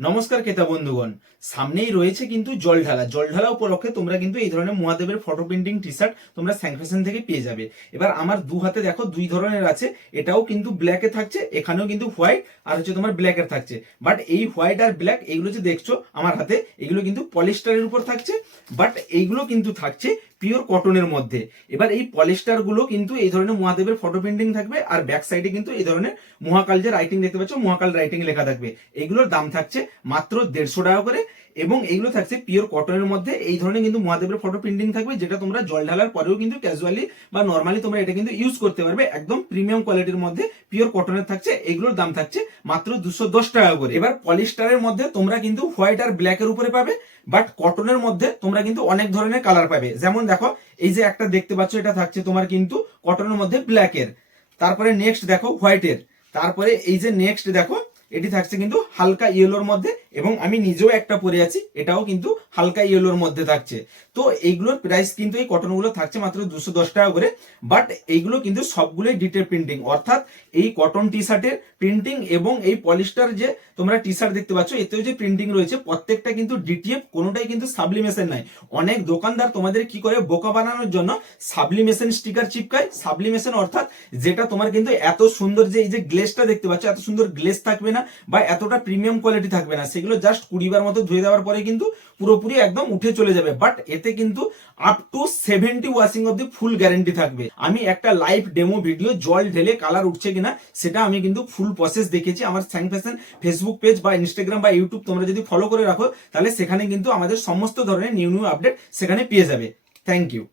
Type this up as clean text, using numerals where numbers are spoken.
নমস্কার ক্রেতা বন্ধুগণ, সামনেই রয়েছে কিন্তু জল ঢালা উপলক্ষে তোমরা কিন্তু এই ধরনের মহাদেবের ফটো প্রিন্টিং টি শার্ট তোমরা স্যাং ফ্যাশন থেকে পেয়ে যাবে। এবার আমার দু হাতে দেখো দুই ধরনের আছে, এটাও কিন্তু ব্ল্যাকে থাকছে, এখানেও কিন্তু হোয়াইট আর হচ্ছে তোমার ব্ল্যাকের থাকছে। বাট এই হোয়াইট আর ব্ল্যাক এগুলো যে দেখছো আমার হাতে, এগুলো কিন্তু পলিস্টারের উপর থাকছে, বাট এইগুলো কিন্তু থাকছে পিওর কটনের মধ্যে। এবার এই পলিস্টার গুলো কিন্তু এই ধরনের মহাদেবের ফটো প্রিন্টিং থাকবে, আর ব্যাক সাইডে কিন্তু এই ধরনের মহাকাল যে রাইটিং দেখতে পাচ্ছ, মহাকাল রাইটিং লেখা থাকবে। এগুলোর দাম থাকছে মাত্র 150 টাকা করে, এবং এইগুলো থাকছে পিওর কটনের মধ্যে। এই ধরনের কিন্তু মহাদেবের ফটো প্রিন্টিং থাকবে, যেটা তোমরা জল ঢালার পরেও কিন্তু ক্যাজুয়ালি বা নর্মালি তোমরা এটা কিন্তু ইউজ করতে পারবে। একদম প্রিমিয়াম কোয়ালিটির মধ্যে পিওর কটনের থাকছে। এগুলোর দাম থাকছে মাত্র 210 টাকা করে। এবার পলিস্টারের মধ্যে তোমরা কিন্তু হোয়াইট আর ব্ল্যাকের উপরে পাবে, বাট কটনের মধ্যে তোমরা কিন্তু অনেক ধরনের কালার পাবে। যেমন দেখো, এই যে একটা দেখতে পাচ্ছ, এটা থাকছে তোমার কিন্তু কটনের মধ্যে ব্ল্যাকের। তারপরে নেক্সট দেখো হোয়াইটের। তারপরে এই যে নেক্সট দেখো, এটি থাকছে কিন্তু হালকা ইয়েলোর মধ্যে, এবং আমি নিজেও একটা পরে আছি, এটাও কিন্তু হালকা ইয়েলোর মধ্যে থাকছে। তো এইগুলোর প্রাইস কিন্তু এই কটনগুলো থাকছে মাত্র 210 টাকা করে। বাট এইগুলো কিন্তু সবগুলোই ডিটেল প্রিন্টিং, অর্থাৎ এই কটন টি শার্টের প্রিন্টিং এবং এই পলিস্টার যে তোমরা টি শার্ট দেখতে পাচ্ছ, এতেও যে প্রিন্টিং রয়েছে প্রত্যেকটা কিন্তু ডিটিএফ, কোনোটাই কিন্তু সাবলিমেশন নাই। অনেক দোকানদার তোমাদের কি করে বোকা বানানোর জন্য সাবলিমেশন স্টিকার চিপকায়। সাবলিমেশন অর্থাৎ যেটা তোমার কিন্তু এত সুন্দর, যে এই যে গ্লেজটা দেখতে পাচ্ছ, এত সুন্দর গ্লেজ থাকবে না বা এতটা প্রিমিয়াম কোয়ালিটি থাকবে না। সেগুলো জাস্ট 20 বার মতো ধুয়ে দেওয়ার পরে কিন্তু পুরোপুরি একদম উঠে চলে যাবে। বাট এতে কিন্তু up to 70 washing of the full guarantee থাকবে। আমি একটা লাইভ ডেমো ভিডিও জল ঢেলে কালার উঠছে কিনা সেটা আমি কিন্তু ফুল প্রসেস দেখেছি। আমার স্যাং ফ্যাশন ফেসবুক পেজ বা ইনস্টাগ্রাম বা ইউটিউব তোমরা যদি ফলো করে রাখো, তাহলে সেখানে কিন্তু আমাদের সমস্ত ধরনের নিউ আপডেট সেখানে পেয়ে যাবে। Thank you.